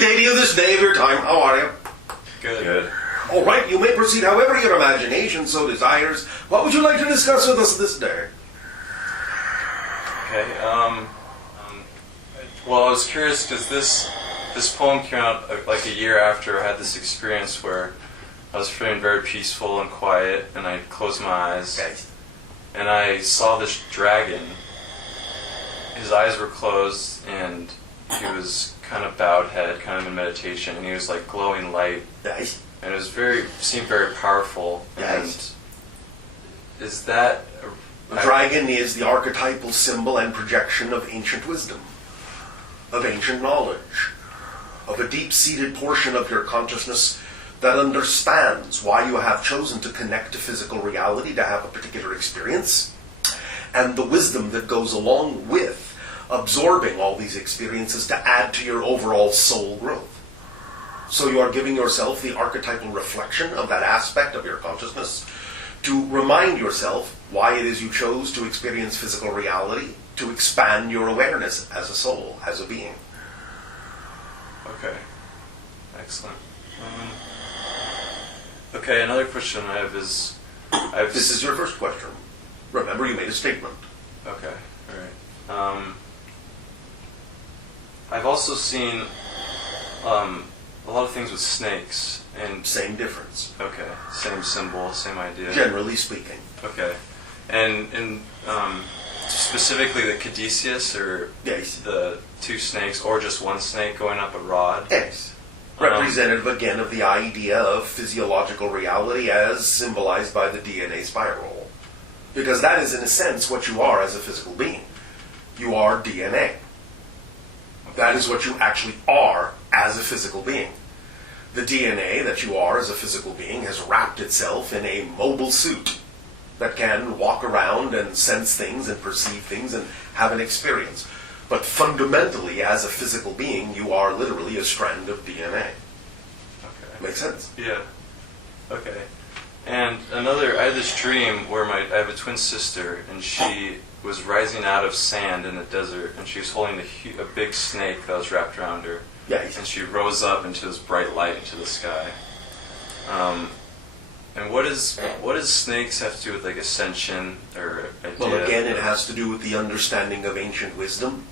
deity of this day of your time. How are you? Good. All right, you may proceed however your imagination so desires. What would you like to discuss with us this day? Okay. Well, I was curious because this poem came out like a year after I had this experience where I was feeling very peaceful and quiet, and I closed my eyes, and I saw this dragon. His eyes were closed, and he was kind of bowed head, kind of in meditation, and he was like glowing light. Nice. And it was seemed very powerful. Yes. And is that... The dragon is the archetypal symbol and projection of ancient wisdom, of ancient knowledge, of a deep-seated portion of your consciousness that understands why you have chosen to connect to physical reality to have a particular experience, and the wisdom that goes along with absorbing all these experiences to add to your overall soul growth. So you are giving yourself the archetypal reflection of that aspect of your consciousness to remind yourself why it is you chose to experience physical reality, to expand your awareness as a soul, as a being. Okay. Excellent. Okay, another question I have is... This is your first question. Remember, you made a statement. Okay, all right. I've also seen a lot of things with snakes. And same difference. Okay, same symbol, same idea. Generally speaking. Okay. And specifically the caduceus, or yes, the two snakes, or just one snake going up a rod? Yes. Representative again of the idea of physiological reality as symbolized by the DNA spiral. Because that is in a sense what you are as a physical being. You are DNA. That is what you actually are as a physical being. The DNA that you are as a physical being has wrapped itself in a mobile suit that can walk around and sense things and perceive things and have an experience. But fundamentally, as a physical being, you are literally a strand of DNA. Okay. Make sense? Yeah. Okay. And I had this dream where I have a twin sister, and she was rising out of sand in the desert, and she was holding a big snake that was wrapped around her. Yes. And she rose up into this bright light into the sky. And what does snakes have to do with like ascension or idea? Well, again, it has to do with the understanding of ancient wisdom,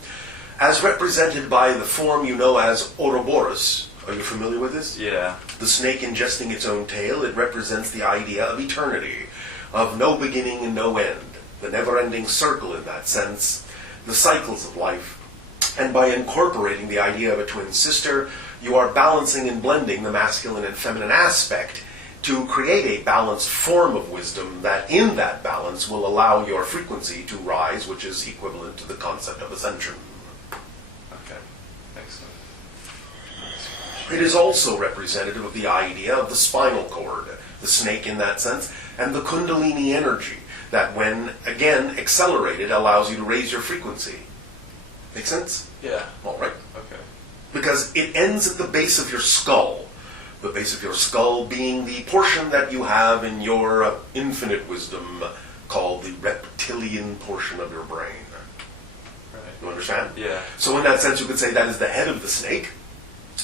as represented by the form you know as Ouroboros. Are you familiar with this? Yeah. The snake ingesting its own tail, it represents the idea of eternity, of no beginning and no end, the never-ending circle in that sense, the cycles of life. And by incorporating the idea of a twin sister, you are balancing and blending the masculine and feminine aspect to create a balanced form of wisdom that in that balance will allow your frequency to rise, which is equivalent to the concept of ascension. Okay, excellent. It is also representative of the idea of the spinal cord, the snake in that sense, and the Kundalini energy that when, again, accelerated, allows you to raise your frequency. Make sense? Yeah. All right. Okay. Because it ends at the base of your skull. The base of your skull being the portion that you have in your infinite wisdom called the reptilian portion of your brain. Right. You understand? Yeah. So in that sense, you could say that is the head of the snake,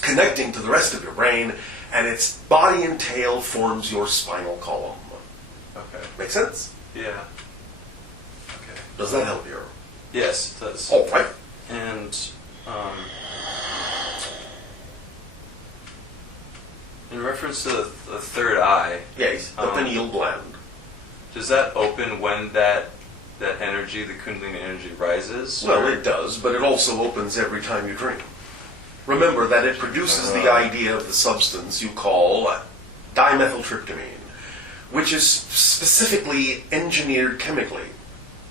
connecting to the rest of your brain, and its body and tail forms your spinal column. Okay. Make sense? Yeah. Okay. Does that help you? Yes, it does. All right. And in reference to the third eye, Yes, the pineal gland. Does that open when that energy, the Kundalini energy, rises? Well, it does, but it also opens every time you drink. Remember that it produces the idea of the substance you call dimethyltryptamine, which is specifically engineered chemically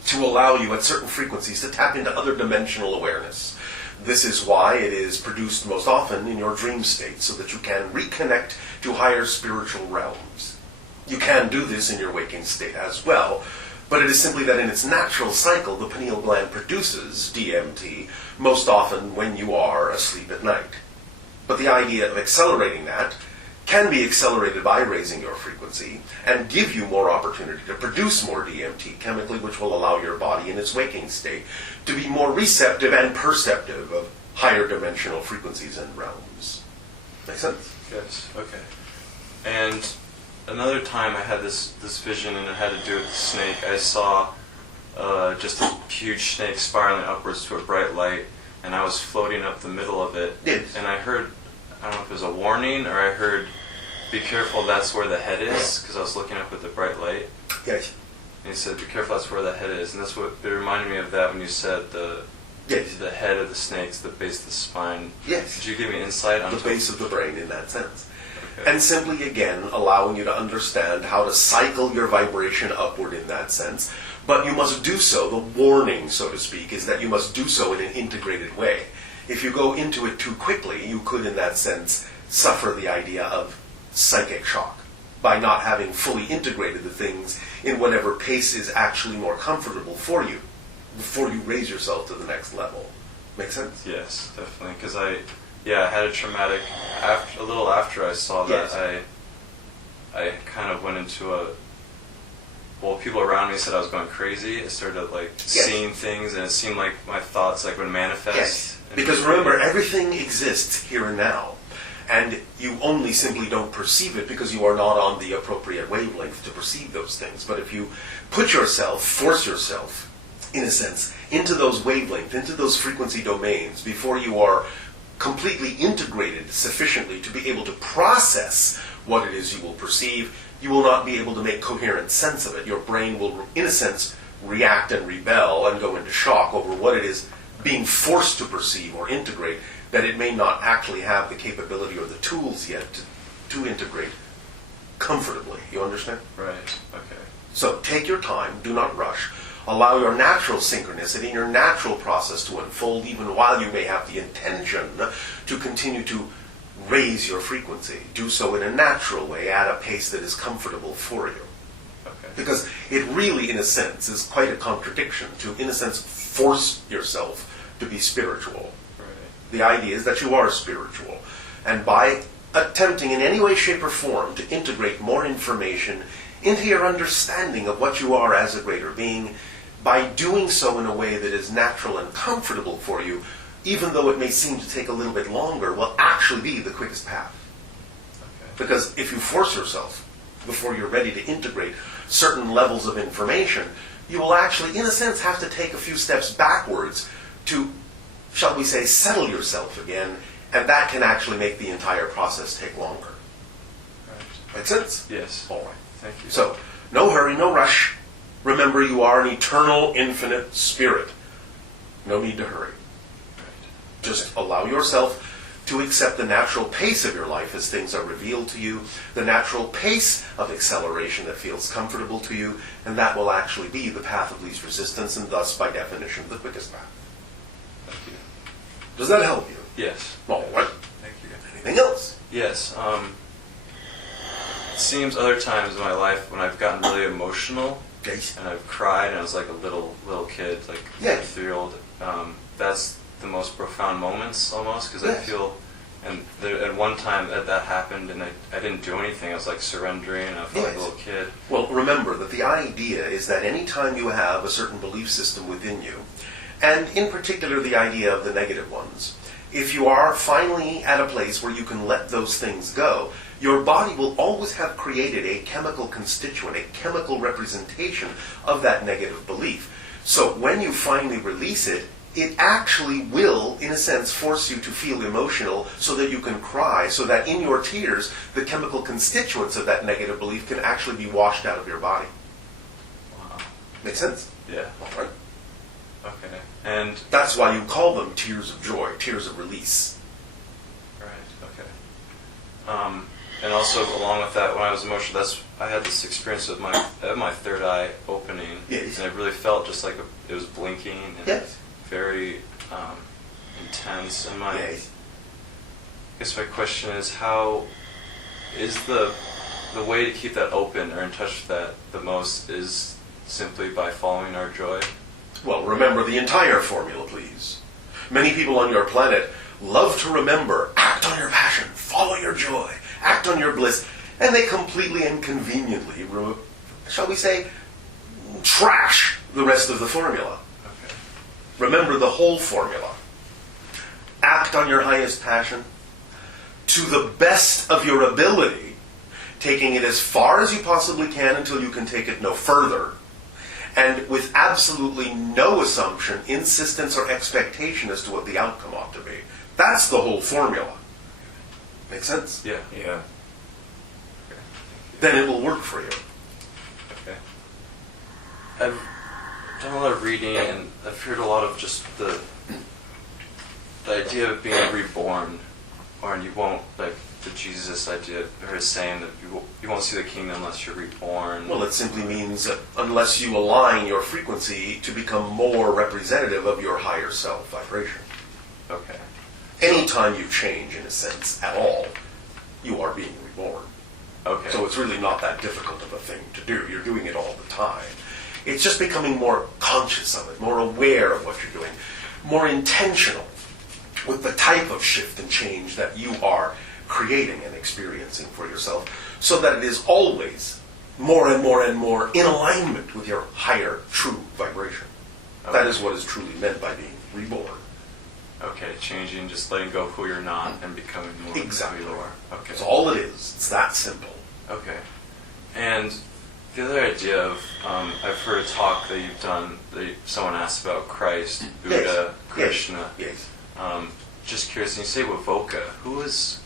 to allow you at certain frequencies to tap into other dimensional awareness. This is why it is produced most often in your dream state, so that you can reconnect to higher spiritual realms. You can do this in your waking state as well, but it is simply that in its natural cycle, the pineal gland produces DMT most often when you are asleep at night. But the idea of accelerating that can be accelerated by raising your frequency and give you more opportunity to produce more DMT chemically, which will allow your body in its waking state to be more receptive and perceptive of higher dimensional frequencies and realms. Makes sense? Yes. Okay. And another time I had this vision, and it had to do with the snake. I saw just a huge snake spiraling upwards to a bright light, and I was floating up the middle of it. Yes. And I heard, I don't know if it was a warning, or I heard, be careful, that's where the head is, because I was looking up at the bright light. Yes. And he said, be careful, that's where the head is. And that's what, it reminded me of that when you said the head of the snake's the base of the spine. Yes. Could you give me insight on the base of the brain in that sense? Okay. And simply, again, allowing you to understand how to cycle your vibration upward in that sense. But you must do so, the warning, so to speak, is that you must do so in an integrated way. If you go into it too quickly, you could, in that sense, suffer the idea of psychic shock by not having fully integrated the things in whatever pace is actually more comfortable for you before you raise yourself to the next level. Make sense? Yes, definitely. Because I had a traumatic, a little after I saw that, Yes. I kind of went into a, well, people around me said I was going crazy. I started seeing things, and it seemed like my thoughts would manifest. Yes. Because remember, everything exists here and now. And you only simply don't perceive it because you are not on the appropriate wavelength to perceive those things. But if you force yourself, in a sense, into those wavelengths, into those frequency domains, before you are completely integrated sufficiently to be able to process what it is you will perceive, you will not be able to make coherent sense of it. Your brain will, in a sense, react and rebel and go into shock over what it is being forced to perceive or integrate, that it may not actually have the capability or the tools yet to integrate comfortably. You understand? Right. Okay. So take your time, do not rush. Allow your natural synchronicity and your natural process to unfold, even while you may have the intention to continue to raise your frequency. Do so in a natural way, at a pace that is comfortable for you. Okay. Because it really, in a sense, is quite a contradiction to, in a sense, force yourself to be spiritual. The idea is that you are spiritual. And by attempting in any way, shape, or form to integrate more information into your understanding of what you are as a greater being, by doing so in a way that is natural and comfortable for you, even though it may seem to take a little bit longer, will actually be the quickest path. Okay. Because if you force yourself before you're ready to integrate certain levels of information, you will actually, in a sense, have to take a few steps backwards to, shall we say, settle yourself again, and that can actually make the entire process take longer. Right. Make sense? Yes. All right. Thank you. So, no hurry, no rush. Remember, you are an eternal, infinite spirit. No need to hurry. Right. Just allow yourself to accept the natural pace of your life as things are revealed to you, the natural pace of acceleration that feels comfortable to you, and that will actually be the path of least resistance, and thus, by definition, the quickest path. Thank you. Does that help you? Yes. All right. Thank you. Anything else? Yes. It seems other times in my life when I've gotten really emotional Yes. and I've cried and I was like a little kid, like Yes. 3-year-old. That's the most profound moments almost, because I Yes. feel. And at one time that happened, and I didn't do anything. I was like surrendering, and I felt like a Yes. little kid. Well, remember that the idea is that any time you have a certain belief system within you, and in particular the idea of the negative ones, if you are finally at a place where you can let those things go, your body will always have created a chemical constituent, a chemical representation of that negative belief. So when you finally release it, it actually will, in a sense, force you to feel emotional so that you can cry, so that in your tears, the chemical constituents of that negative belief can actually be washed out of your body. Wow. Make sense? Yeah. All right. Okay. And That's why you call them tears of joy, tears of release. right. Okay. And also along with that, when I was emotional, I had this experience of my third eye opening, Yes. and it really felt just like it was blinking. And Yes. very intense. And Yes. I guess my question is, how is the way to keep that open or in touch with that the most is simply by following our joy? Well, remember the entire formula, please. Many people on your planet love to remember, act on your passion, follow your joy, act on your bliss, and they completely and conveniently, shall we say, trash the rest of the formula. Okay. Remember the whole formula. Act on your highest passion. to the best of your ability, taking it as far as you possibly can until you can take it no further, and with absolutely no assumption, insistence, or expectation as to what the outcome ought to be. That's the whole formula. Make sense? Yeah. Yeah. Then it will work for you. Okay. I've done a lot of reading, and I've heard a lot of just the idea of being reborn, or you won't, like the Jesus idea, or his saying that you won't see the kingdom unless you're reborn. Well, it simply means that unless you align your frequency to become more representative of your higher self vibration. Okay. Anytime you change, in a sense, at all, you are being reborn. Okay. So it's really not that difficult of a thing to do. You're doing it all the time. It's just becoming more conscious of it, more aware of what you're doing, more intentional with the type of shift and change that you are creating and experiencing for yourself, so that it is always more and more and more in alignment with your higher true vibration. Okay. That is what is truly meant by being reborn. Okay, changing, just letting go of who you're not and becoming more Exactly. who you are. Okay. That's all it is. It's that simple. Okay. And the other idea of, I've heard a talk that you've done, that someone asked about Christ, Buddha, Yes. Krishna. Yes. Just curious, when you say Wavoka, who is...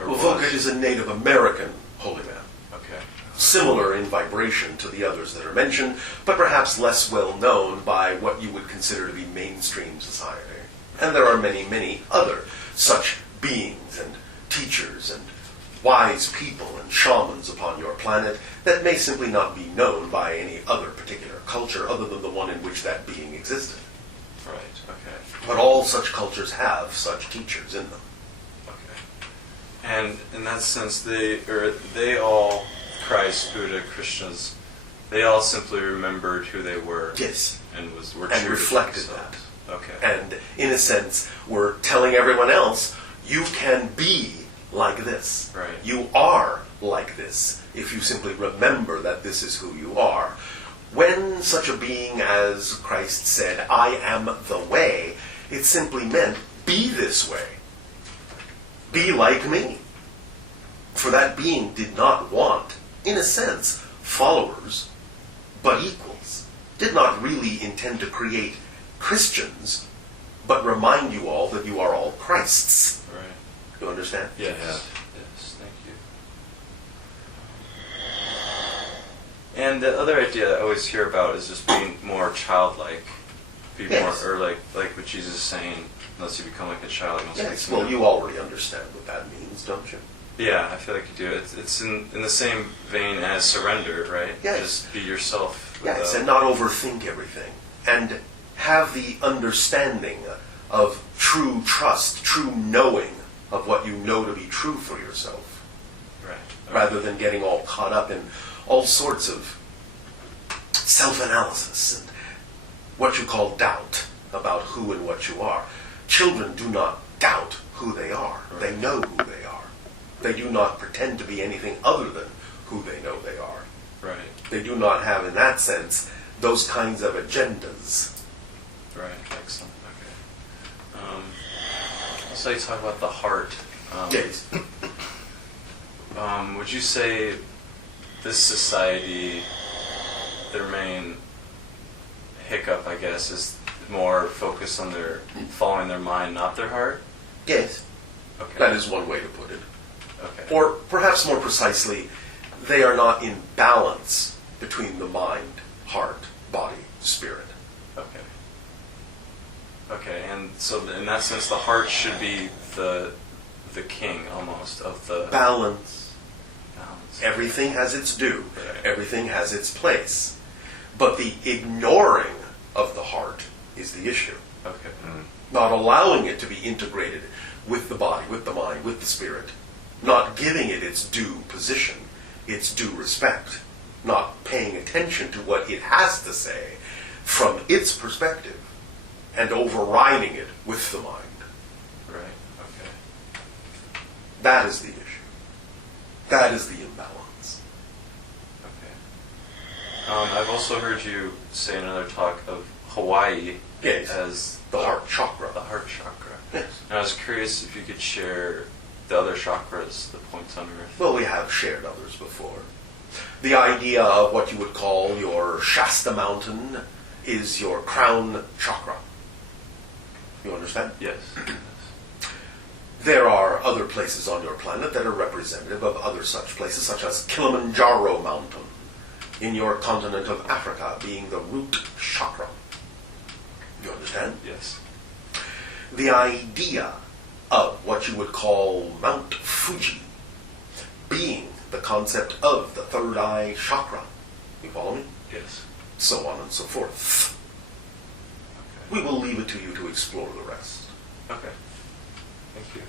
or Wavoka was? is a Native American holy man. Okay. Similar in vibration to the others that are mentioned, but perhaps less well known by what you would consider to be mainstream society. And there are many, many other such beings and teachers and wise people and shamans upon your planet that may simply not be known by any other particular culture other than the one in which that being existed. Right, okay. But all such cultures have such teachers in them. Okay. And in that sense, they all, Christ, Buddha, Krishnas, they all simply remembered who they were. Yes. And were And true to reflected themselves. Okay. And in a sense, we're telling everyone else, you can be like this. Right. You are like this, if you simply remember that this is who you are. When such a being as Christ said, I am the way, it simply meant, be this way. Be like me. For that being did not want, in a sense, followers, but equals. Did not really intend to create Christians, but remind you all that you are all Christs. Right. You understand? Yes. Yeah. Yes, thank you. And the other idea I always hear about is just being more childlike. Be Yes. more, or like what Jesus is saying, unless you become like a child. Yes. Well, you already understand what that means, don't you? Yeah, I feel like you do. It's in the same vein as surrender, right? Yes. Just be yourself. Yes, and not overthink everything. And have the understanding of true trust, true knowing of what you know to be true for yourself, Right. rather than getting all caught up in all sorts of self-analysis and what you call doubt about who and what you are. Children do not doubt who they are. Right. They know who they are. They do not pretend to be anything other than who they know they are. Right. They do not have, in that sense, those kinds of agendas. Right. Excellent. Okay. So you talk about the heart. Yes. Would you say this society, their main hiccup, I guess, is more focused on their following their mind, not their heart? Yes. Okay. That is one way to put it. Okay. Or perhaps more precisely, they are not in balance between the mind, heart, body, spirit. Okay. Okay, and so in that sense, the heart should be the king almost of the Balance. balance. Everything has its due. Right. Everything has its place. But the ignoring of the heart is the issue. Okay. Not allowing it to be integrated with the body, with the mind, with the spirit. Not giving it its due position, its due respect. Not paying attention to what it has to say from its perspective and overriding it with the mind. Right. Okay. That is the issue. That is the imbalance. Okay. I've also heard you say in another talk of Hawaii Yes. as The heart chakra. the heart chakra. Yes. And I was curious if you could share the other chakras, the points on Earth? Well, we have shared others before. The idea of what you would call your Shasta Mountain is your crown chakra. You understand? Yes. There are other places on your planet that are representative of other such places, such as Kilimanjaro Mountain in your continent of Africa being the root chakra. You understand? Yes. The idea of what you would call Mount Fuji being the concept of the third eye chakra. You follow me? Yes. So on and so forth. Okay. We will leave it to you to explore the rest. Okay. Thank you.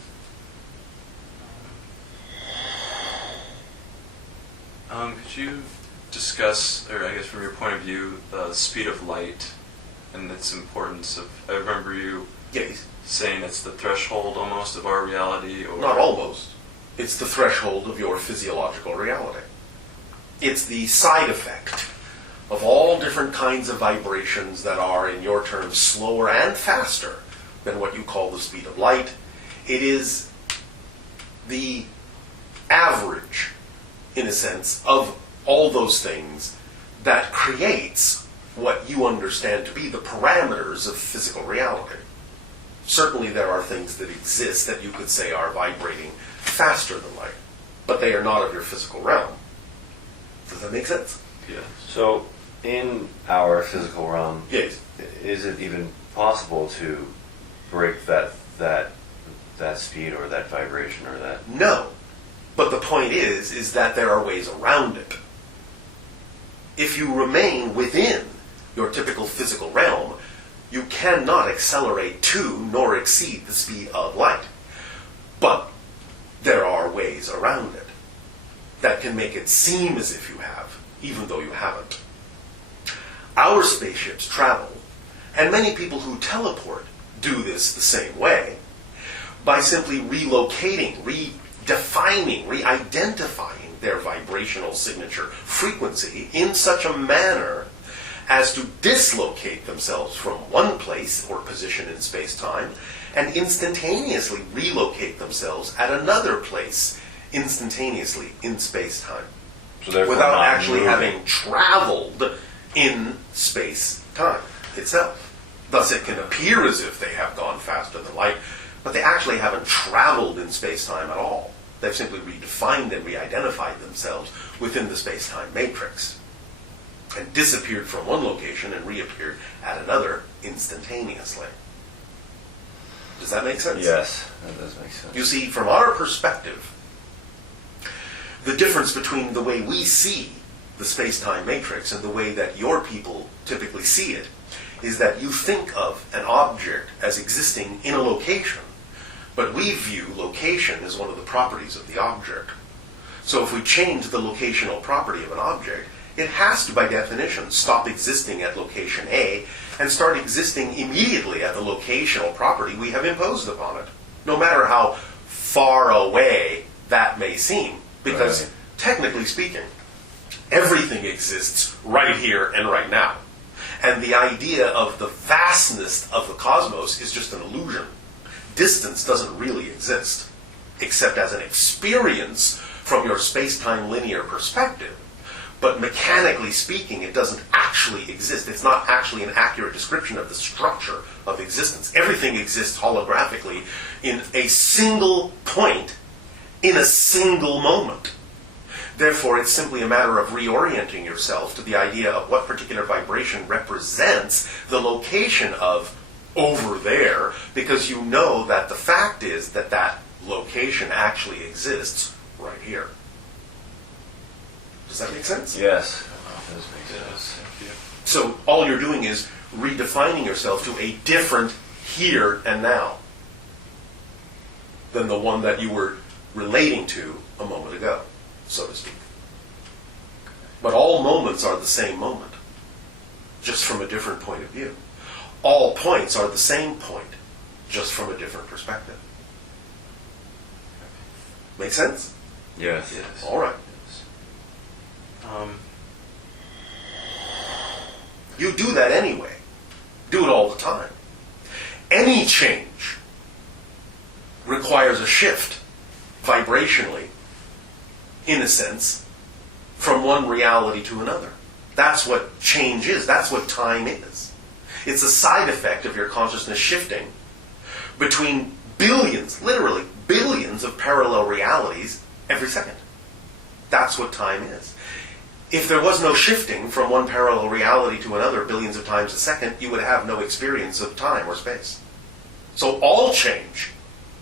Could you discuss, or I guess from your point of view, the speed of light and its importance of, I remember you Yes. saying it's the threshold almost of our reality, or Not almost. It's the threshold of your physiological reality. It's the side effect of all different kinds of vibrations that are, in your terms, slower and faster than what you call the speed of light. It is the average, in a sense, of all those things that creates what you understand to be the parameters of physical reality. Certainly there are things that exist that you could say are vibrating faster than light, but they are not of your physical realm. Does that make sense? Yeah. So, in our physical realm, Yes. is it even possible to break that speed or that vibration or that? No. But the point is that there are ways around it. If you remain within your typical physical realm, you cannot accelerate to nor exceed the speed of light. But there are ways around it that can make it seem as if you have, even though you haven't. Our spaceships travel, and many people who teleport do this the same way, by simply relocating, redefining, re-identifying their vibrational signature frequency in such a manner as to dislocate themselves from one place or position in space-time and instantaneously relocate themselves at another place instantaneously in space-time So therefore without not actually moving. having traveled in space-time itself. Thus it can appear as if they have gone faster than light, but they actually haven't traveled in space-time at all. They've simply redefined and re-identified themselves within the space-time matrix and disappeared from one location and reappeared at another instantaneously. Does that make sense? Yes, that does make sense. You see, from our perspective, the difference between the way we see the space-time matrix and the way that your people typically see it is that you think of an object as existing in a location, but we view location as one of the properties of the object. So if we change the locational property of an object, it has to, by definition, stop existing at location A and start existing immediately at the locational property we have imposed upon it, no matter how far away that may seem. Because, Right. technically speaking, everything exists right here and right now. And the idea of the vastness of the cosmos is just an illusion. Distance doesn't really exist, except as an experience from your space-time linear perspective. But mechanically speaking, it doesn't actually exist. It's not actually an accurate description of the structure of existence. Everything exists holographically in a single point, in a single moment. Therefore, it's simply a matter of reorienting yourself to the idea of what particular vibration represents the location of over there, because you know that the fact is that that location actually exists right here. Does that make sense? Yes, that does make sense. Yes. Thank you. So all you're doing is redefining yourself to a different here and now than the one that you were relating to a moment ago, so to speak. But all moments are the same moment, just from a different point of view. All points are the same point, just from a different perspective. Make sense? Yes. Yes. All right. You do that anyway. Do it all the time. Any change requires a shift vibrationally, in a sense, from one reality to another. That's what change is. That's what time is. It's a side effect of your consciousness shifting between billions, literally billions of parallel realities every second. That's what time is. If there was no shifting from one parallel reality to another billions of times a second, you would have no experience of time or space. So all change,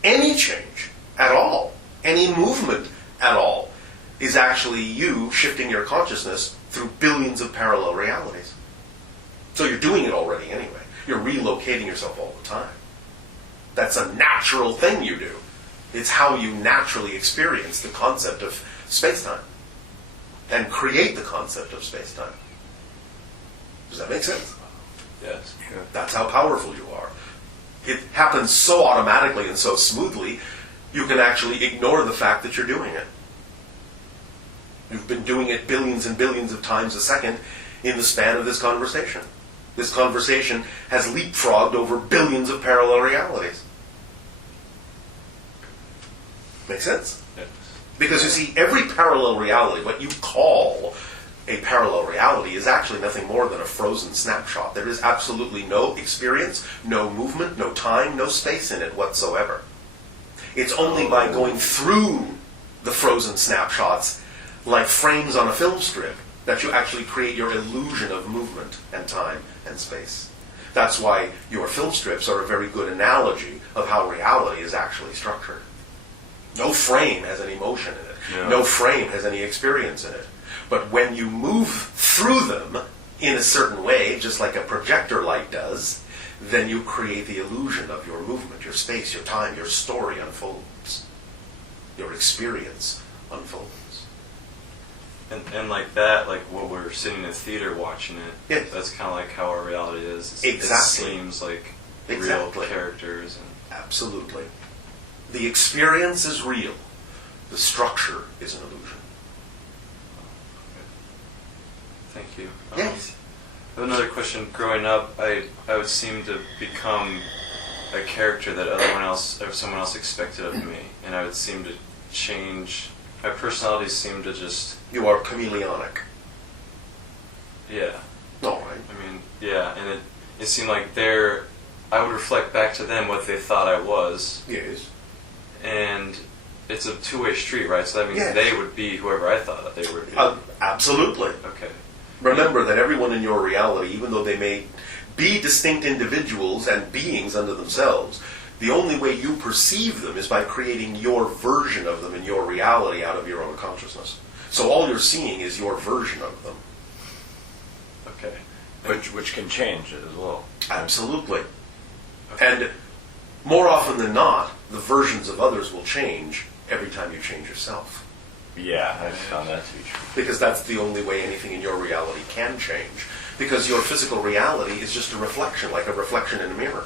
any change at all, any movement at all, is actually you shifting your consciousness through billions of parallel realities. So you're doing it already anyway. You're relocating yourself all the time. That's a natural thing you do. It's how you naturally experience the concept of space-time and create the concept of space-time. Does that make sense? Yes. Yeah. That's how powerful you are. It happens so automatically and so smoothly, you can actually ignore the fact that you're doing it. You've been doing it billions and billions of times a second in the span of this conversation. This conversation has leapfrogged over billions of parallel realities. Make sense? Yes. Because you see, every parallel reality, what you call a parallel reality, is actually nothing more than a frozen snapshot. There is absolutely no experience, no movement, no time, no space in it whatsoever. It's only by going through the frozen snapshots, like frames on a film strip, that you actually create your illusion of movement and time and space. That's why your film strips are a very good analogy of how reality is actually structured. No frame has any motion in it. Yeah. No frame has any experience in it. But when you move through them in a certain way, just like a projector light does, then you create the illusion of your movement, your space, your time, your story unfolds. Your experience unfolds. And like that, like when we're sitting in a theater watching it, Yes. that's kind of like how our reality is. Exactly. It seems like Exactly. real characters. And Absolutely. The experience is real. The structure is an illusion. thank you. Yes. I have another question. Growing up, I would seem to become a character that someone else expected of me, and I would seem to change. My personality seemed to just, You are chameleonic. yeah. All right. I mean, yeah, and it seemed like I would reflect back to them what they thought I was, Yes. and it's a two-way street, right? So that means Yes. they would be whoever I thought they would be. Absolutely. Okay. Remember that everyone in your reality, even though they may be distinct individuals and beings unto themselves, the only way you perceive them is by creating your version of them in your reality out of your own consciousness. So all you're seeing is your version of them. Okay. Which can change it as well. Absolutely. And more often than not, the versions of others will change every time you change yourself. Yeah, I've found that to be true. Because that's the only way anything in your reality can change. Because your physical reality is just a reflection, like a reflection in a mirror.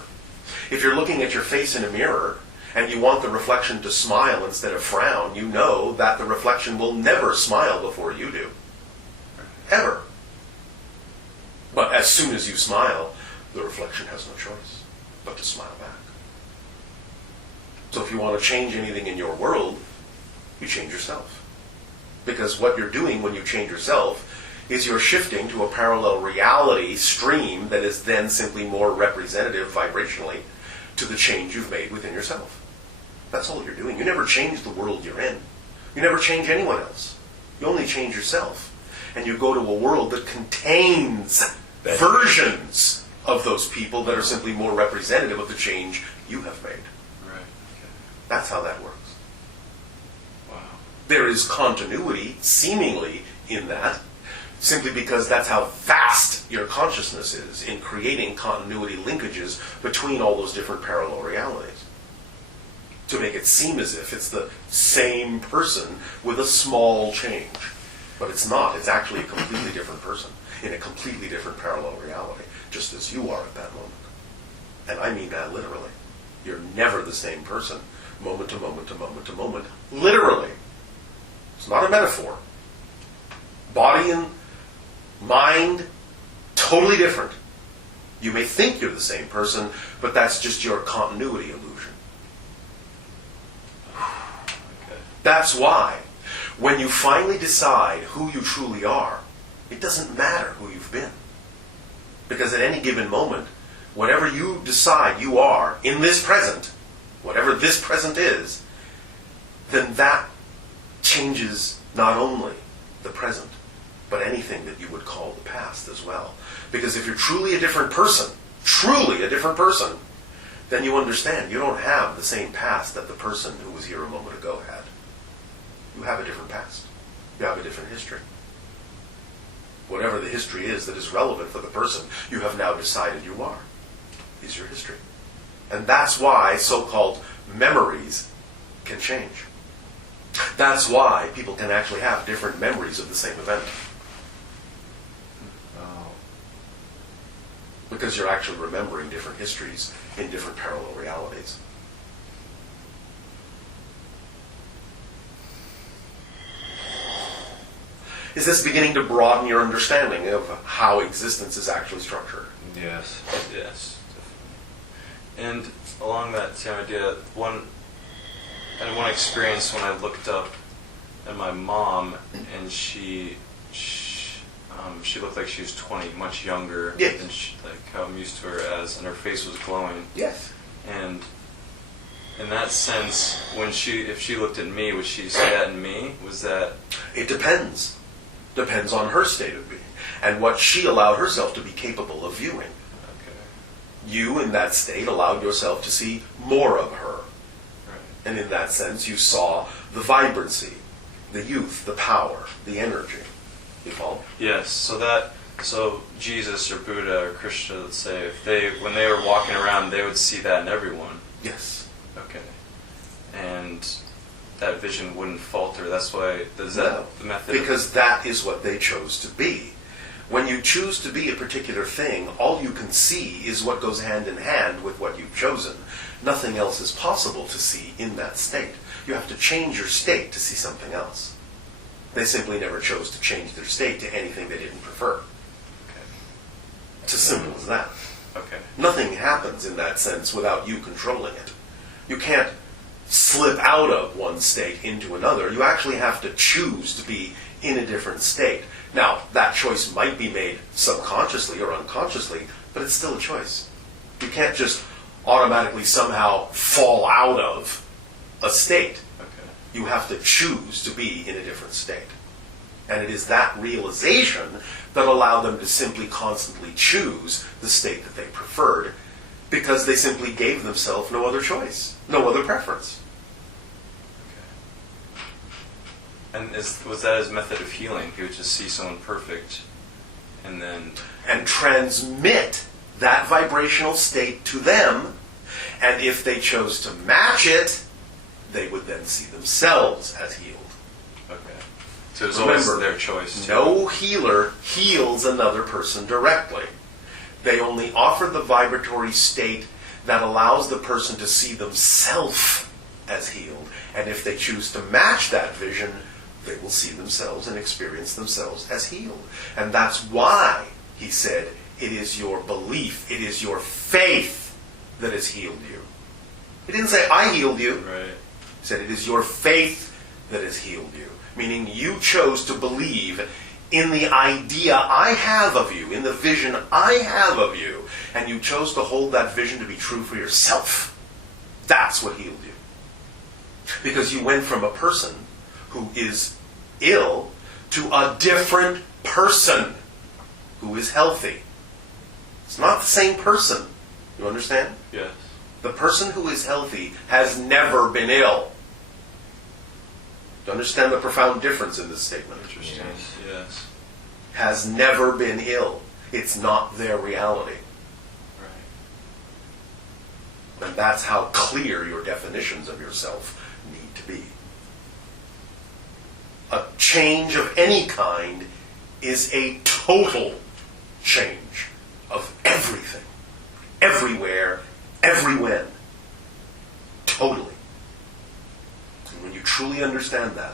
If you're looking at your face in a mirror and you want the reflection to smile instead of frown, you know that the reflection will never smile before you do. Ever. But as soon as you smile, the reflection has no choice but to smile back. So if you want to change anything in your world, you change yourself. Because what you're doing when you change yourself is you're shifting to a parallel reality stream that is then simply more representative vibrationally to the change you've made within yourself. That's all you're doing. You never change the world you're in. You never change anyone else. You only change yourself. And you go to a world that contains versions of those people that are simply more representative of the change you have made. Right. Okay. That's how that works. Wow. There is continuity, seemingly, in that, simply because that's how vast your consciousness is in creating continuity linkages between all those different parallel realities. To make it seem as if it's the same person with a small change. But it's not. It's actually a completely different person in a completely different parallel reality, just as you are at that moment. And I mean that literally. You're never the same person, moment to moment to moment to moment. Literally. It's not a metaphor. Body and mind, totally different. You may think you're the same person, but that's just your continuity illusion. Okay. That's why, when you finally decide who you truly are, it doesn't matter who you've been. Because at any given moment, whatever you decide you are in this present, whatever this present is, then that changes not only the present, but anything that you would call the past as well. Because if you're truly a different person, then you understand you don't have the same past that the person who was here a moment ago had. You have a different past. You have a different history. Whatever the history is that is relevant for the person you have now decided you are, is your history. And that's why so-called memories can change. That's why people can actually have different memories of the same event. Because you're actually remembering different histories in different parallel realities. Is this beginning to broaden your understanding of how existence is actually structured? Yes. Yes, definitely. And along that same idea, one experience when I looked up at my mom, and she looked like she was 20, much younger Yes. than like how I'm used to her as, and her face was glowing. Yes. And in that sense, if she looked at me, would she see that in me? Was that? It depends. Depends on her state of being and what she allowed herself to be capable of viewing. Okay. You, in that state, allowed yourself to see more of her. Right. And in that sense, you saw the vibrancy, the youth, the power, the energy. You follow? Yes. So Jesus or Buddha or Krishna, let's say, when they were walking around, they would see that in everyone. Yes. Okay. And that vision wouldn't falter. That's why, No, the method? because that is what they chose to be. When you choose to be a particular thing, all you can see is what goes hand in hand with what you've chosen. Nothing else is possible to see in that state. You have to change your state to see something else. They simply never chose to change their state to anything they didn't prefer. Okay. It's as simple as that. Okay. Nothing happens in that sense without you controlling it. You can't slip out of one state into another. You actually have to choose to be in a different state. Now, that choice might be made subconsciously or unconsciously, but it's still a choice. You can't just automatically somehow fall out of a state. Okay. You have to choose to be in a different state. And it is that realization that allowed them to simply constantly choose the state that they preferred, because they simply gave themselves no other choice, no other preference. And was that his method of healing? He would just see someone perfect, and then... And transmit that vibrational state to them, and if they chose to match it, they would then see themselves as healed. Okay. So it was always Remember, their choice. no healer heals another person directly. They only offer the vibratory state that allows the person to see themselves as healed. And if they choose to match that vision, they will see themselves and experience themselves as healed. And that's why he said, it is your belief, it is your faith that has healed you. He didn't say, I healed you. Right. He said, it is your faith that has healed you. Meaning you chose to believe in the idea I have of you, in the vision I have of you, and you chose to hold that vision to be true for yourself. That's what healed you. Because you went from a person who is ill to a different person who is healthy. It's not the same person. You understand? Yes. The person who is healthy has never been ill. Do you understand the profound difference in this statement? Interesting. Yes. Has never been ill. It's not their reality. Right. And that's how clear your definitions of yourself need to be. A change of any kind is a total change of everything, everywhere, every when. Totally. And when you truly understand that,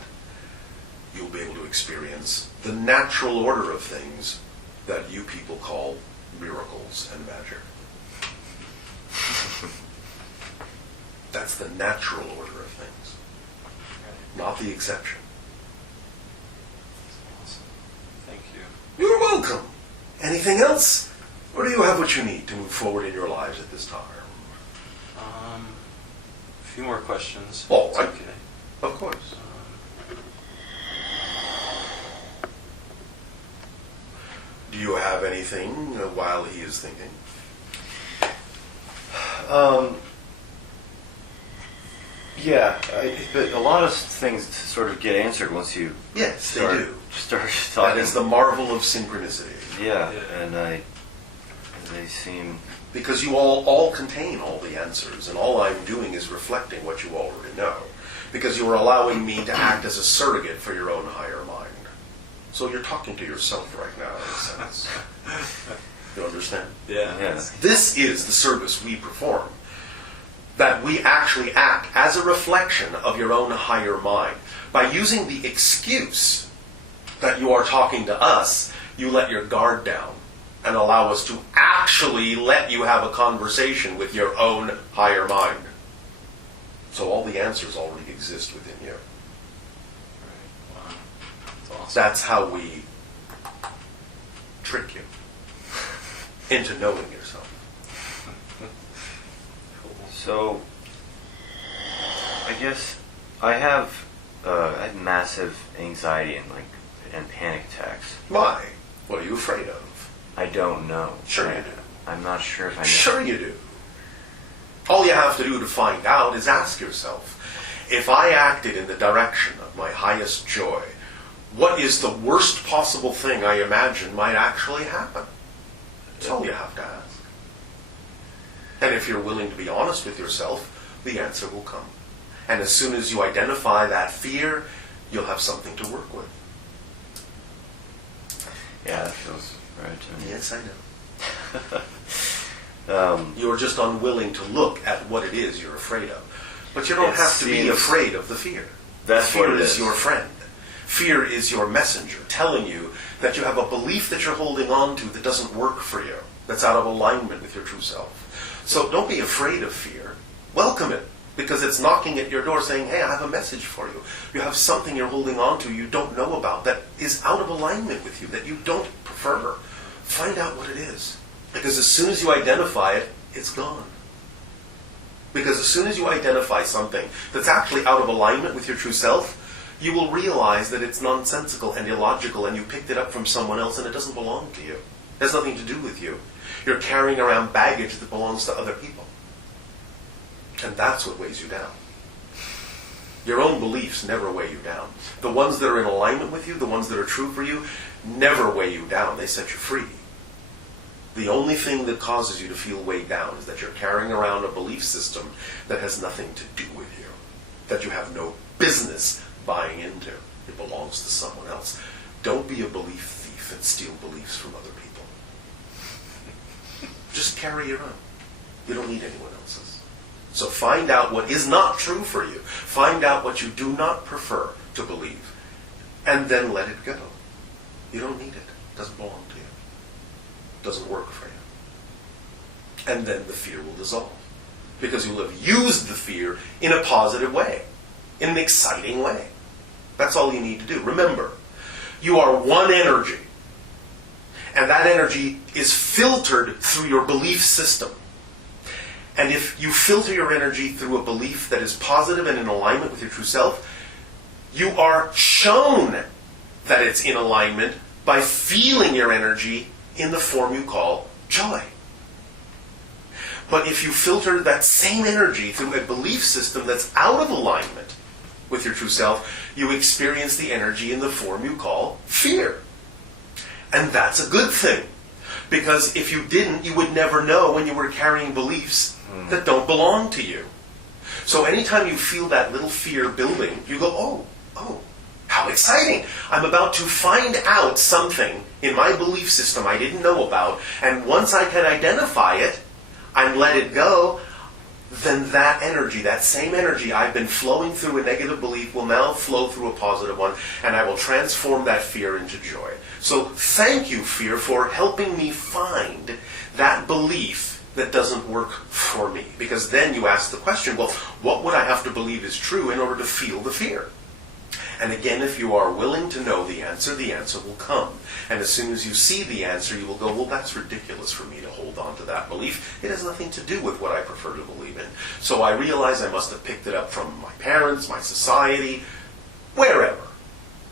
you'll be able to experience the natural order of things that you people call miracles and magic. That's the natural order of things. not the exception. Awesome. Thank you. You're welcome. Anything else? Or do you have what you need to move forward in your lives at this time? A few more questions. All It's right. okay. Of course. Do you have anything while he is thinking? Yeah, but a lot of things sort of get answered once you Yes, start, they do. start That talking. is the marvel of synchronicity. Yeah, Yeah. and they seem... Because you all contain all the answers, and all I'm doing is reflecting what you already know. Because you are allowing me to act as a surrogate for your own higher mind. So you're talking to yourself right now, in a sense. You understand? Yeah. Yeah. This is the service we perform. That we actually act as a reflection of your own higher mind. By using the excuse that you are talking to us, you let your guard down and allow us to actually let you have a conversation with your own higher mind. So all the answers already exist within you. Right. Wow. That's awesome. That's how we trick you into knowing yourself. Cool. So, I guess I had massive anxiety and panic attacks. Why? What are you afraid of? I don't know. Sure you do. I'm not sure if I know. Sure you do. All you have to do to find out is ask yourself, if I acted in the direction of my highest joy, what is the worst possible thing I imagine might actually happen? That's all you have to ask. And if you're willing to be honest with yourself, the answer will come. And as soon as you identify that fear, you'll have something to work with. Yeah, that feels right to me. Yes, I know. You're just unwilling to look at what it is you're afraid of. But you don't It have to be seems- afraid of the fear. That's Fear what it is is. your friend. Fear is your messenger, telling you that you have a belief that you're holding on to that doesn't work for you, that's out of alignment with your true self. So don't be afraid of fear. Welcome it, because it's knocking at your door saying, hey, I have a message for you. You have something you're holding on to you don't know about that is out of alignment with you, that you don't prefer. Find out what it is. Because as soon as you identify it, it's gone. Because as soon as you identify something that's actually out of alignment with your true self, you will realize that it's nonsensical and illogical and you picked it up from someone else and it doesn't belong to you. It has nothing to do with you. You're carrying around baggage that belongs to other people. And that's what weighs you down. Your own beliefs never weigh you down. The ones that are in alignment with you, the ones that are true for you, never weigh you down. They set you free. The only thing that causes you to feel weighed down is that you're carrying around a belief system that has nothing to do with you, that you have no business buying into. It belongs to someone else. Don't be a belief thief and steal beliefs from other people. Just carry your own. You don't need anyone else's. So find out what is not true for you. Find out what you do not prefer to believe. And then let it go. You don't need it. It doesn't belong to you. It doesn't work for you. And then the fear will dissolve. Because you'll have used the fear in a positive way. In an exciting way. That's all you need to do. Remember, you are one energy. And that energy is filtered through your belief system. And if you filter your energy through a belief that is positive and in alignment with your true self, you are shown that it's in alignment by feeling your energy in the form you call joy. But if you filter that same energy through a belief system that's out of alignment with your true self, you experience the energy in the form you call fear. And that's a good thing. Because if you didn't, you would never know when you were carrying beliefs that don't belong to you. So anytime you feel that little fear building, you go, oh, how exciting. I'm about to find out something in my belief system I didn't know about, and once I can identify it and let it go, then that energy, that same energy I've been flowing through a negative belief will now flow through a positive one, and I will transform that fear into joy. So thank you, fear, for helping me find that belief that doesn't work for me. Because then you ask the question, well, what would I have to believe is true in order to feel the fear? And again, if you are willing to know the answer will come. And as soon as you see the answer, you will go, well, that's ridiculous for me to hold on to that belief. It has nothing to do with what I prefer to believe in. So I realize I must have picked it up from my parents, my society, wherever.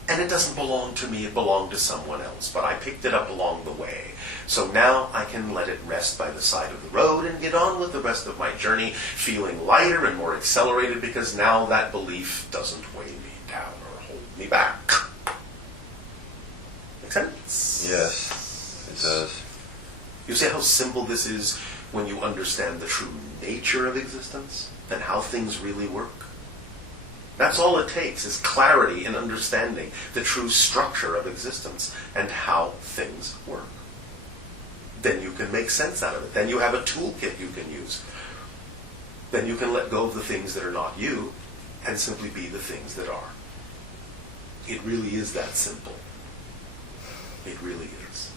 And it doesn't belong to me, it belonged to someone else. But I picked it up along the way. So now I can let it rest by the side of the road and get on with the rest of my journey, feeling lighter and more accelerated, because now that belief doesn't weigh me down or hold me back. Make sense? Yes, it does. You see how simple this is when you understand the true nature of existence and how things really work? That's all it takes, is clarity in understanding the true structure of existence and how things work. Then you can make sense out of it. Then you have a toolkit you can use. Then you can let go of the things that are not you and simply be the things that are. It really is that simple. It really is.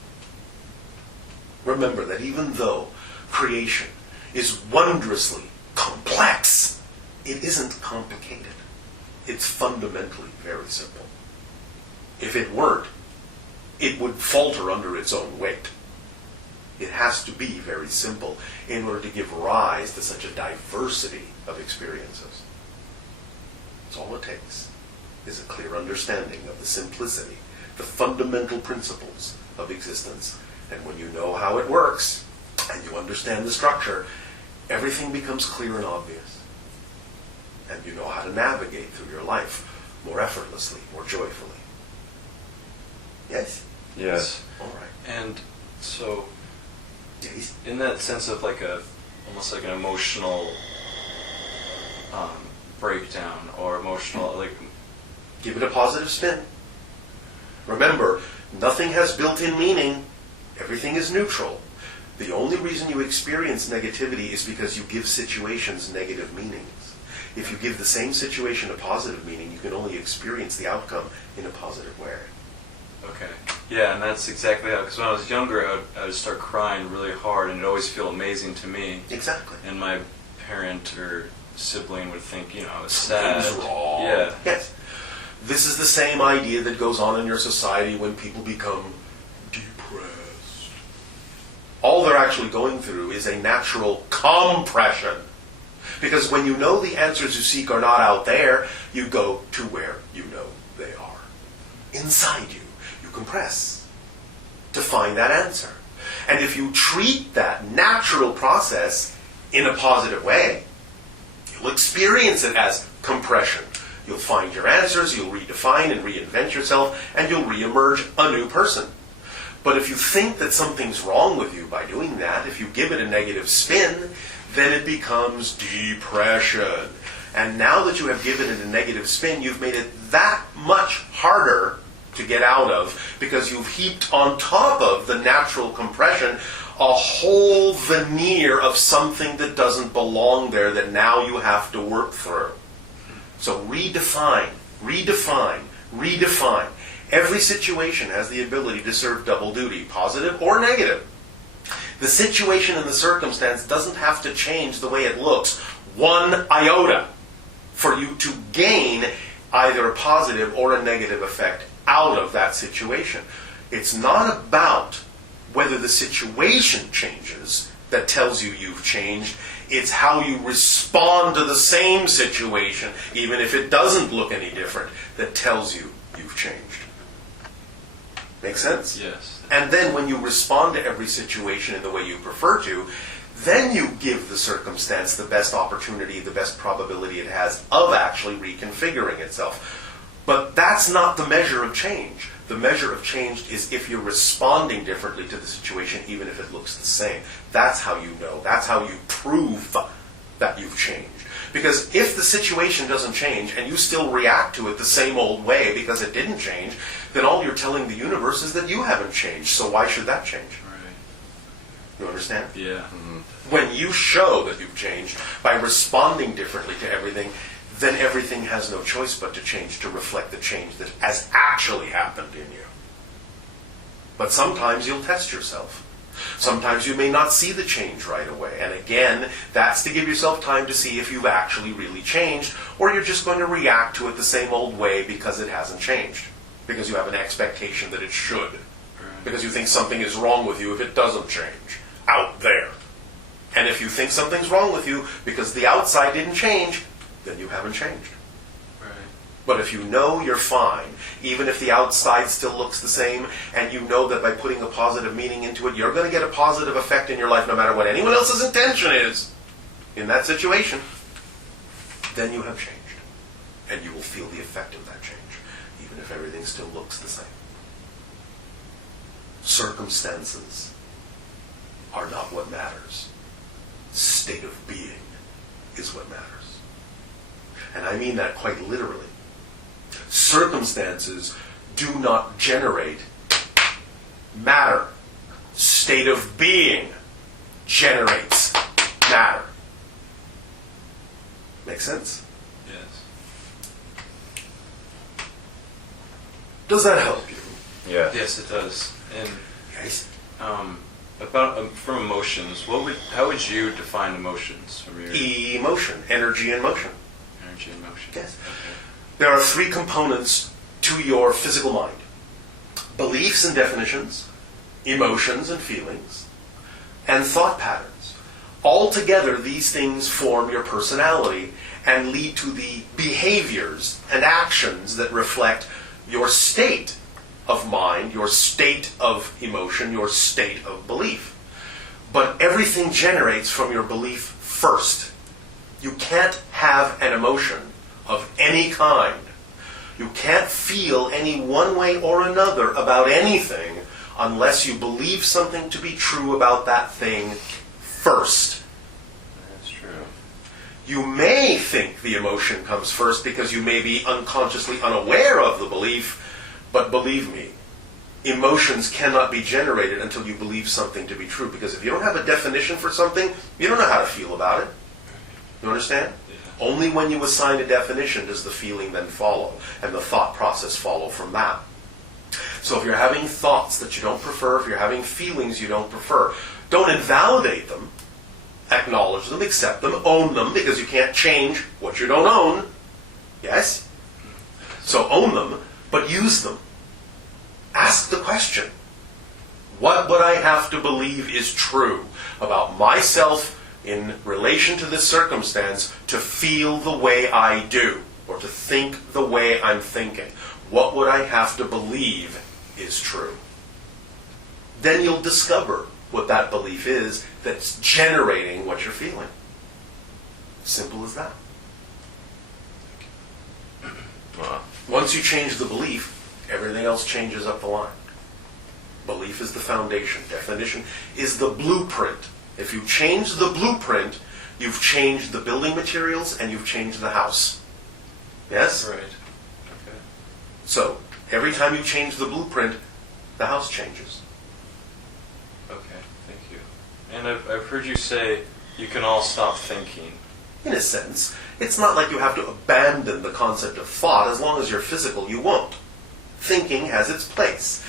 Remember that even though creation is wondrously complex, it isn't complicated. It's fundamentally very simple. If it weren't, it would falter under its own weight. It has to be very simple in order to give rise to such a diversity of experiences. That's all it takes, is a clear understanding of the simplicity, the fundamental principles of existence. And when you know how it works, and you understand the structure, everything becomes clear and obvious. And you know how to navigate through your life more effortlessly, more joyfully. Yes? Yes. All right. And so, Yes. in that sense of like almost like an emotional breakdown or emotional, like, Give it a positive spin. Remember, nothing has built-in meaning. Everything is neutral. The only reason you experience negativity is because you give situations negative meanings. If you give the same situation a positive meaning, you can only experience the outcome in a positive way. okay. Yeah, and that's exactly how, because when I was younger, I would start crying really hard, and it'd always feel amazing to me. Exactly. And my parent or sibling would think, I was sad. Something's wrong. Yeah. Yes. This is the same idea that goes on in your society when people become depressed. All they're actually going through is a natural compression. Because when you know the answers you seek are not out there, you go to where you know they are. Inside you, you compress to find that answer. And if you treat that natural process in a positive way, you'll experience it as compression. You'll find your answers, you'll redefine and reinvent yourself, and you'll reemerge a new person. But if you think that something's wrong with you by doing that, if you give it a negative spin, then it becomes depression. And now that you have given it a negative spin, you've made it that much harder to get out of, because you've heaped on top of the natural compression a whole veneer of something that doesn't belong there that now you have to work through. So redefine, redefine, redefine. Every situation has the ability to serve double duty, positive or negative. The situation and the circumstance doesn't have to change the way it looks one iota for you to gain either a positive or a negative effect out of that situation. It's not about whether the situation changes that tells you you've changed. It's how you respond to the same situation, even if it doesn't look any different, that tells you you've changed. Make sense? Yes. And then when you respond to every situation in the way you prefer to, then you give the circumstance the best opportunity, the best probability it has of actually reconfiguring itself. But that's not the measure of change. The measure of change is if you're responding differently to the situation, even if it looks the same. That's how you know. That's how you prove that you've changed. Because if the situation doesn't change and you still react to it the same old way because it didn't change, then all you're telling the universe is that you haven't changed. So why should that change? Right. You understand? Yeah. Mm-hmm. When you show that you've changed by responding differently to everything, then everything has no choice but to change to reflect the change that has actually happened in you. But sometimes you'll test yourself. Sometimes you may not see the change right away. And again, that's to give yourself time to see if you've actually really changed, or you're just going to react to it the same old way because it hasn't changed. Because you have an expectation that it should. Because you think something is wrong with you if it doesn't change out there. And if you think something's wrong with you because the outside didn't change, then you haven't changed. Right. But if you know you're fine, even if the outside still looks the same, and you know that by putting a positive meaning into it, you're going to get a positive effect in your life no matter what anyone else's intention is in that situation, then you have changed. And you will feel the effect of that change, even if everything still looks the same. Circumstances are not what matters. State of being is what matters. And I mean that quite literally. Circumstances do not generate matter. State of being generates matter. Make sense? Yes. Does that help you? Yeah. Yes, it does. And Yes. about from emotions, how would you define emotions from your Emotion, energy and motion. energy and motion? Yes. Okay. There are three components to your physical mind. Beliefs and definitions, emotions and feelings, and thought patterns. Altogether, these things form your personality and lead to the behaviors and actions that reflect your state of mind, your state of emotion, your state of belief. But everything generates from your belief first. You can't have an emotion of any kind. You can't feel any one way or another about anything unless you believe something to be true about that thing first. That's true. You may think the emotion comes first because you may be unconsciously unaware of the belief, but believe me, emotions cannot be generated until you believe something to be true. Because if you don't have a definition for something, you don't know how to feel about it. You understand? Yeah. Only when you assign a definition does the feeling then follow, and the thought process follow from that. So if you're having thoughts that you don't prefer, if you're having feelings you don't prefer, don't invalidate them. Acknowledge them, accept them, own them, because you can't change what you don't own. Yes? So own them, but use them. Ask the question, what would I have to believe is true about myself in relation to this circumstance to feel the way I do, or to think the way I'm thinking? What would I have to believe is true? Then you'll discover what that belief is that's generating what you're feeling. Simple as that. Wow. Once you change the belief, everything else changes up the line. Belief is the foundation. Definition is the blueprint. If you change the blueprint, you've changed the building materials and you've changed the house. Yes? Right. Okay. So, every time you change the blueprint, the house changes. Okay. Thank you. And I've heard you say you can all stop thinking. In a sense, it's not like you have to abandon the concept of thought. As long as you're physical, you won't. Thinking has its place.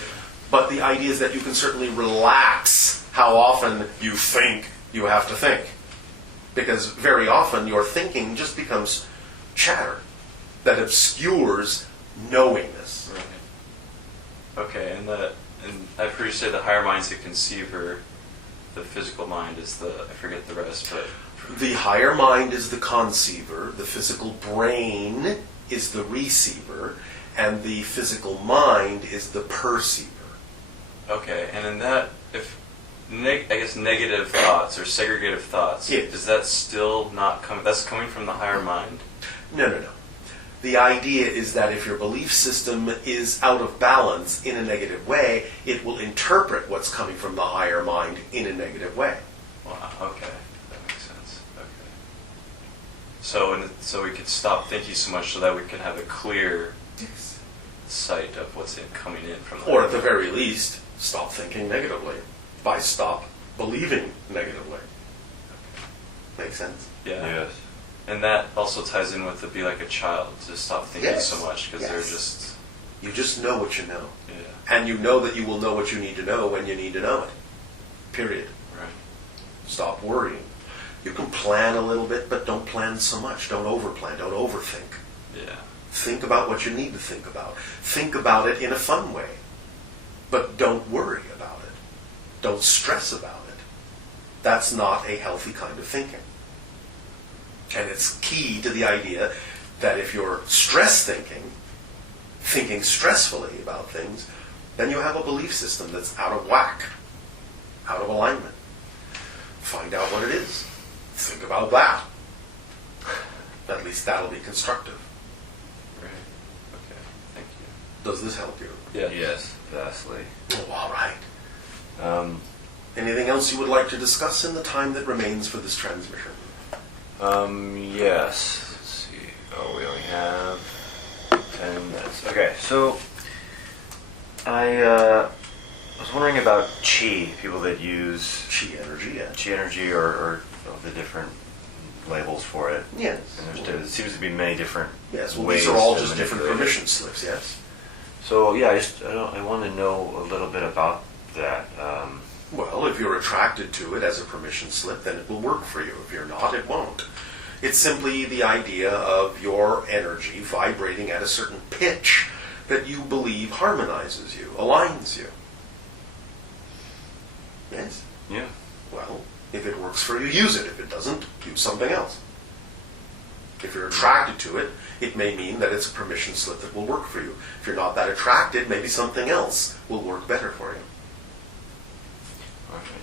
But the idea is that you can certainly relax how often you think you have to think. Because very often your thinking just becomes chatter that obscures knowingness. Right. Okay, and I've heard you say the higher mind's the conceiver, the physical mind is the, I forget the rest, but... The higher mind is the conceiver, the physical brain is the receiver, and the physical mind is the perceiver. Okay, and in that, if I guess negative thoughts or segregative thoughts, Yes. is that still not coming? That's coming from the higher mind? No. The idea is that if your belief system is out of balance in a negative way, it will interpret what's coming from the higher mind in a negative way. Wow, okay. That makes sense. Okay. So we could stop thinking so much so that we can have a clear sight of what's coming in from the Or at the very least, stop thinking negatively by stop believing negatively. Make sense? Yeah. Yes. And that also ties in with the be like a child, to stop thinking Yes. so much, because Yes. they're just... You just know what you know. Yeah. And you know that you will know what you need to know when you need to know it. Period. Right. Stop worrying. You can plan a little bit, but don't plan so much. Don't overplan. Don't overthink. Yeah. Think about what you need to think about. Think about it in a fun way. But don't worry about it. Don't stress about it. That's not a healthy kind of thinking. And it's key to the idea that if you're stress thinking stressfully about things, then you have a belief system that's out of whack, out of alignment. Find out what it is. Think about that. At least that'll be constructive. Right. Okay. Thank you. Does this help you? Yeah. Yes, vastly. Oh, all right. Anything else you would like to discuss in the time that remains for this transmission? Yes. Let's see. Oh, we only have 10 minutes. Okay, so I was wondering about chi, people that use Chi energy, yeah. chi energy or the different labels for it. Yes. And there seems to be many different Yes, well, ways these are all to just different manipulate it. permission slips, yes. So yeah, I want to know a little bit about that. Well, if you're attracted to it as a permission slip, then it will work for you. If you're not, it won't. It's simply the idea of your energy vibrating at a certain pitch that you believe harmonizes you, aligns you. Yes? Yeah. Well, if it works for you, use it. If it doesn't, use something else. If you're attracted to it, it may mean that it's a permission slip that will work for you. If you're not that attracted, maybe something else will work better for you. Okay.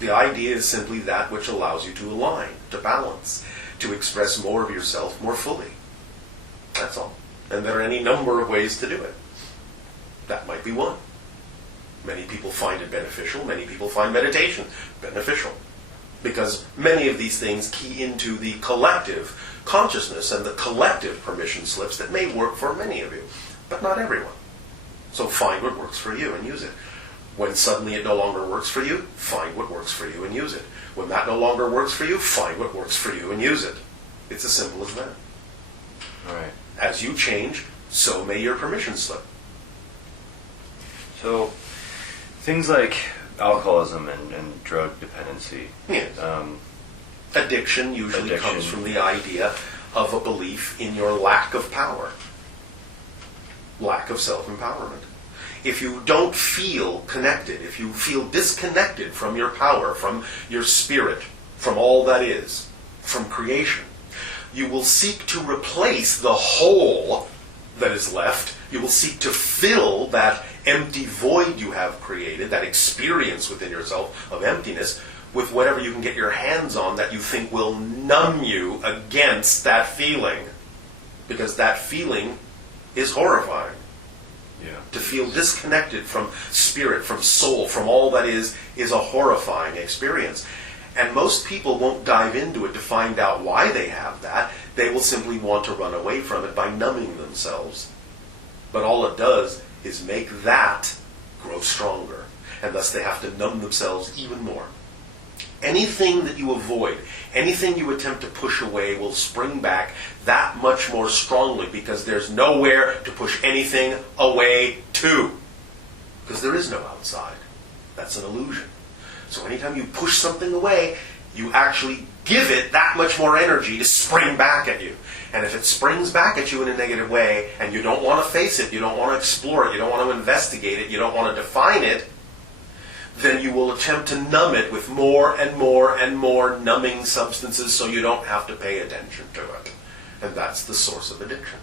The idea is simply that which allows you to align, to balance, to express more of yourself more fully. That's all. And there are any number of ways to do it. That might be one. Many people find it beneficial. Many people find meditation beneficial. Because many of these things key into the collective consciousness and the collective permission slips that may work for many of you, but not everyone. So find what works for you and use it. When suddenly it no longer works for you, find what works for you and use it. When that no longer works for you, find what works for you and use it. It's as simple as that. All right. As you change, so may your permission slip. So things like alcoholism and drug dependency. Yes. Addiction usually comes from the idea of a belief in your lack of power, lack of self-empowerment. If you don't feel connected, if you feel disconnected from your power, from your spirit, from all that is, from creation, you will seek to replace the hole that is left. You will seek to fill that empty void you have created, that experience within yourself of emptiness, with whatever you can get your hands on that you think will numb you against that feeling. Because that feeling is horrifying. Yeah. To feel disconnected from spirit, from soul, from all that is a horrifying experience. And most people won't dive into it to find out why they have that. They will simply want to run away from it by numbing themselves. But all it does is make that grow stronger. And thus they have to numb themselves even more. Anything that you avoid, anything you attempt to push away will spring back that much more strongly because there's nowhere to push anything away to. Because there is no outside. That's an illusion. So anytime you push something away, you actually give it that much more energy to spring back at you. And if it springs back at you in a negative way, and you don't want to face it, you don't want to explore it, you don't want to investigate it, you don't want to define it, then you will attempt to numb it with more and more and more numbing substances so you don't have to pay attention to it. And that's the source of addiction.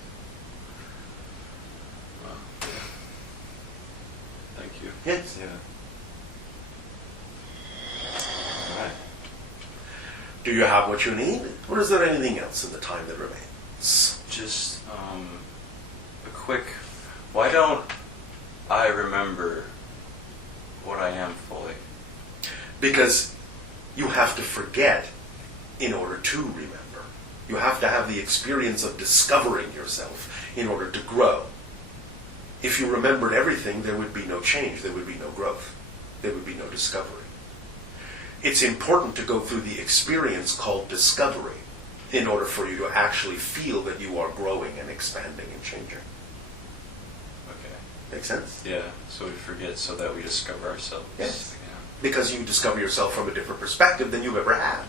Thank you. Yes. Yeah. All right. Do you have what you need? Or is there anything else in the time that remains? Just a quick, why don't I remember what I am fully? Because you have to forget in order to remember. You have to have the experience of discovering yourself in order to grow. If you remembered everything, there would be no change, there would be no growth, there would be no discovery. It's important to go through the experience called discovery in order for you to actually feel that you are growing and expanding and changing. Okay. Make sense? Yeah, so we forget so that we discover ourselves. Yes. Yeah. Because you discover yourself from a different perspective than you've ever had.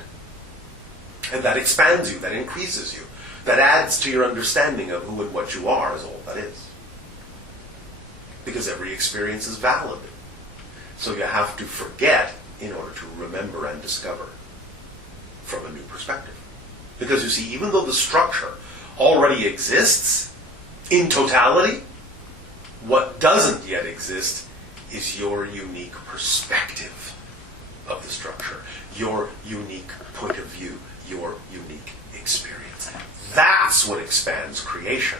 And that expands you, that increases you, that adds to your understanding of who and what you are is all that is. Because every experience is valid. So you have to forget in order to remember and discover from a new perspective. Because you see, even though the structure already exists in totality, what doesn't yet exist is your unique perspective of the structure, your unique point of view, your unique experience. That's what expands creation.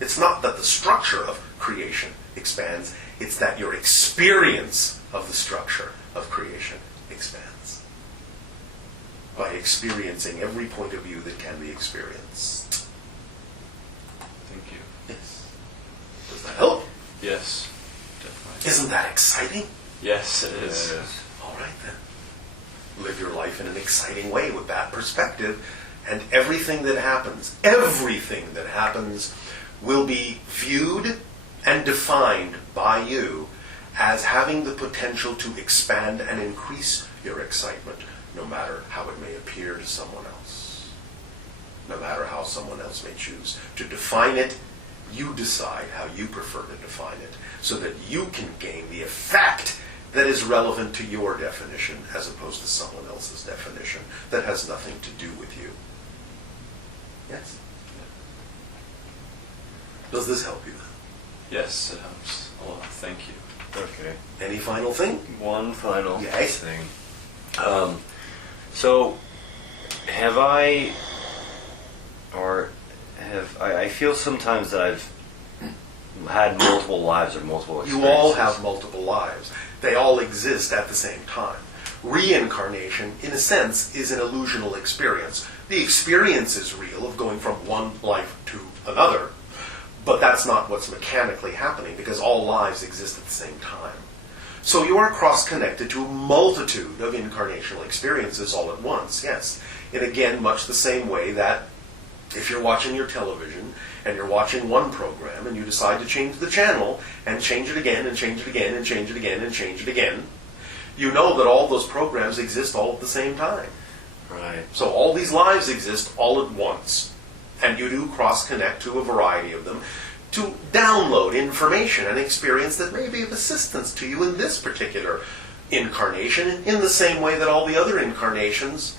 It's not that the structure of creation expands, it's that your experience of the structure of creation expands. By experiencing every point of view that can be experienced. Thank you. Yes. Does that help? Yes, definitely. Isn't that exciting? Yes, it is. Yes. All right then. Live your life in an exciting way with that perspective, and everything that happens will be viewed and defined by you as having the potential to expand and increase your excitement, no matter how it may appear to someone else. No matter how someone else may choose to define it, you decide how you prefer to define it, so that you can gain the effect that is relevant to your definition as opposed to someone else's definition that has nothing to do with you. Yes? Does this help you then? Yes, it helps a lot. Thank you. Okay. Any final thing? One final Yes. thing. So, I feel sometimes that I've had multiple lives or multiple experiences. You all have multiple lives. They all exist at the same time. Reincarnation, in a sense, is an illusional experience. The experience is real of going from one life to another, but that's not what's mechanically happening because all lives exist at the same time. So you are cross-connected to a multitude of incarnational experiences all at once, yes. And again, much the same way that if you're watching your television and you're watching one program and you decide to change the channel and change it again and change it again and change it again and change it again, you know that all those programs exist all at the same time. Right. So all these lives exist all at once. And you do cross-connect to a variety of them to download information and experience that may be of assistance to you in this particular incarnation, in the same way that all the other incarnations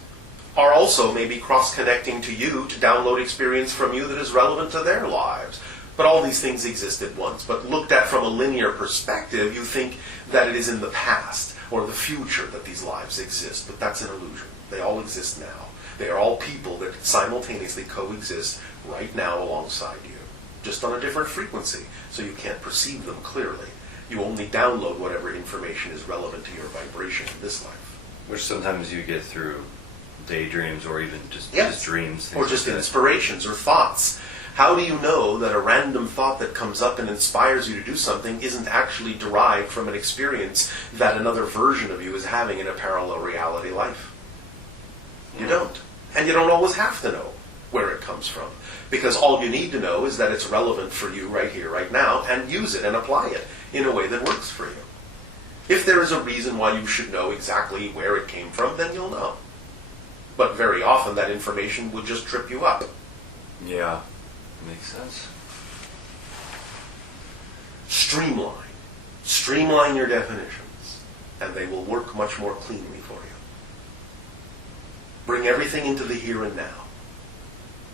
are also maybe cross-connecting to you to download experience from you that is relevant to their lives. But all these things exist at once. But looked at from a linear perspective, you think that it is in the past or the future that these lives exist. But that's an illusion. They all exist now. They are all people that simultaneously coexist right now alongside you, just on a different frequency, so you can't perceive them clearly. You only download whatever information is relevant to your vibration in this life. Which sometimes you get through daydreams or even just dreams. Or just inspirations or thoughts. How do you know that a random thought that comes up and inspires you to do something isn't actually derived from an experience that another version of you is having in a parallel reality life? You don't. And you don't always have to know where it comes from. Because all you need to know is that it's relevant for you right here, right now, and use it and apply it in a way that works for you. If there is a reason why you should know exactly where it came from, then you'll know. But very often that information would just trip you up. Yeah, makes sense. Streamline. Streamline your definitions, and they will work much more cleanly for you. Bring everything into the here and now,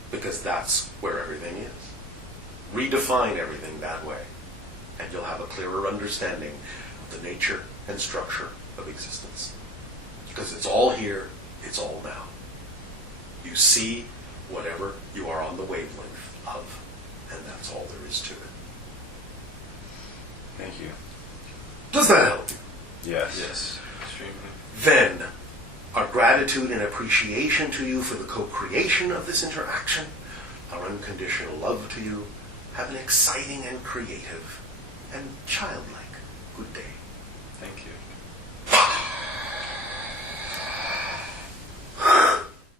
because that's where everything is. Redefine everything that way, and you'll have a clearer understanding of the nature and structure of existence. Because it's all here, it's all now. You see whatever you are on the wavelength of, and that's all there is to it. Thank you. Does that help you? Yes. Yes, extremely. Then, our gratitude and appreciation to you for the co-creation of this interaction, our unconditional love to you, have an exciting and creative and childlike good day. Thank you.